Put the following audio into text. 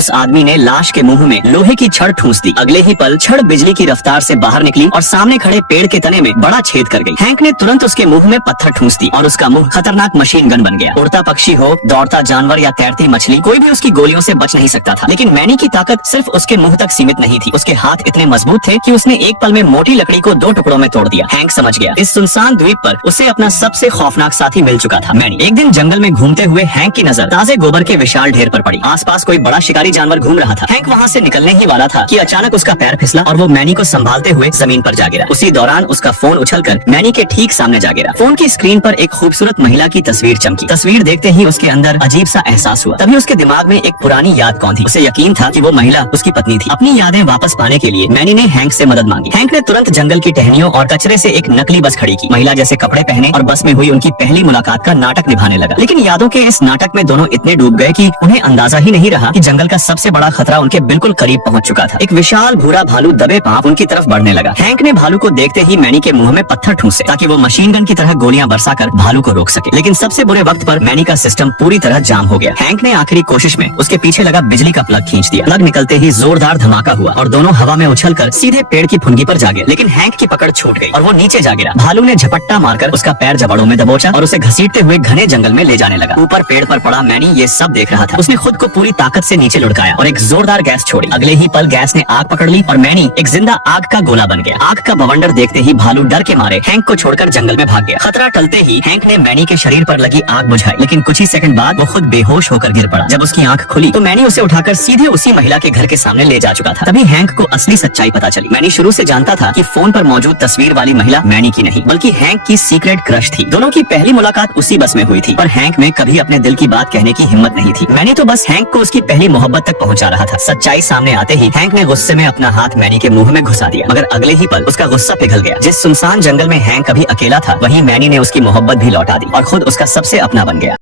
उस आदमी ने लाश के मुंह में लोहे की छड़ ठूंस दी। अगले ही पल छड़ बिजली की रफ्तार से बाहर निकली और सामने खड़े पेड़ के तने में बड़ा छेद कर गई। हैंक ने तुरंत उसके मुंह में पत्थर ठूंस दी और उसका मुंह खतरनाक मशीन गन बन गया। उड़ता पक्षी हो, दौड़ता जानवर या तैरती मछली, कोई भी उसकी गोलियों से बच नहीं सकता था। लेकिन मैनी की ताकत सिर्फ उसके मुंह तक सीमित नहीं थी। उसके हाथ इतने मजबूत थे कि उसने एक पल में मोटी लकड़ी को 2 टुकड़ों में तोड़ दिया। हैंक समझ गया इस सुनसान द्वीप पर उसे अपना सबसे खौफनाक साथी मिल चुका था, मैनी। एक दिन जंगल में घूमते हुए हैंक की नजर ताजे गोबर के विशाल ढेर पर पड़ी। आसपास कोई बड़ा शिकारी जानवर घूम रहा था। हैंक वहाँ से निकलने ही वाला था कि अचानक उसका पैर फिसला और वो मैनी को संभालते हुए जमीन पर जा गिरा। उसी दौरान उसका फोन उछलकर मैनी के ठीक सामने जा गिरा। फोन की स्क्रीन पर एक खूबसूरत महिला की तस्वीर चमकी। तस्वीर देखते ही उसके अंदर अजीब सा एहसास हुआ। तभी उसके दिमाग में एक पुरानी याद कौन थी। उसे यकीन था कि वो महिला उसकी पत्नी थी। अपनी यादें वापस पाने के लिए मैनी ने हैंक से मदद मांगी। हैंक ने तुरंत जंगल की टहनियों और कचरे से एक नकली बस खड़ी की। महिला जैसे कपड़े पहने और बस में हुई उनकी पहली मुलाकात का नाटक निभाने लगा। लेकिन यादों के इस नाटक में दोनों इतने डूब गए कि उन्हें अंदाजा ही नहीं रहा कि जंगल का सबसे बड़ा खतरा उनके बिल्कुल करीब पहुंच चुका था। एक विशाल भूरा भालू दबे पांव उनकी तरफ बढ़ने लगा। हैंक ने भालू को देखते ही मैनी के मुंह में पत्थर ठूंसे ताकि वो मशीन गन की तरह गोलियां बरसाकर भालू को रोक सके। लेकिन सबसे बुरे वक्त पर मैनी का सिस्टम पूरी तरह जाम हो गया। हैंक ने आखिरी कोशिश में उसके पीछे लगा बिजली का प्लग खींच दिया। प्लग निकलते ही जोरदार धमाका हुआ और दोनों हवा में उछलकर सीधे पेड़ की फुनगी पर जा गिरे। लेकिन हैंक की पकड़ छूट गई और वो नीचे जा गिरा। भालू ने झपट्टा मारकर उसका पैर जबड़ों में दबोचा और उसे घसीटते हुए घने जंगल में ले जाने लगा। ऊपर पेड़ पर पड़ा मैनी ये सब देख रहा था। उसने खुद को पूरी ताकत से नीचे लुढ़काया और एक जोरदार गैस छोड़ी। अगले ही पल गैस ने आग पकड़ ली और मैनी एक जिंदा आग का गोला बन गया। आग का बवंडर देखते ही भालू डर के मारे हैंक को छोड़कर जंगल में भाग गया। खतरा टलते ही हैंक ने मैनी के शरीर पर लगी आग बुझाई। लेकिन कुछ ही सेकंड बाद वो खुद बेहोश होकर गिर पड़ा। जब उसकी आंख खुली तो मैनी उसे उठाकर सीधे उसी महिला के घर के सामने ले जा चुका था। तभी हैंक को असली सच्चाई पता चली। मैनी शुरू से जानता था कि फोन पर मौजूद तस्वीर वाली महिला मैनी की नहीं बल्कि हैंक की सीक्रेट क्रश थी। दोनों की पहली मुलाकात उसी बस में हुई थी, पर हैंक में कभी अपने दिल की बात कहने की हिम्मत नहीं थी। मैनी तो बस हैंक को उसकी पहली मोहब्बत तक पहुंचा रहा था। सच्चाई सामने आते ही हैंक ने गुस्से में अपना हाथ मैनी के मुंह में घुसा दिया, मगर अगले ही पल उसका गुस्सा पिघल गया। जिस सुनसान जंगल में हैंक अभी अकेला था, वहीं मैनी ने उसकी मोहब्बत भी लौटा दी और खुद उसका सबसे अपना बन गया।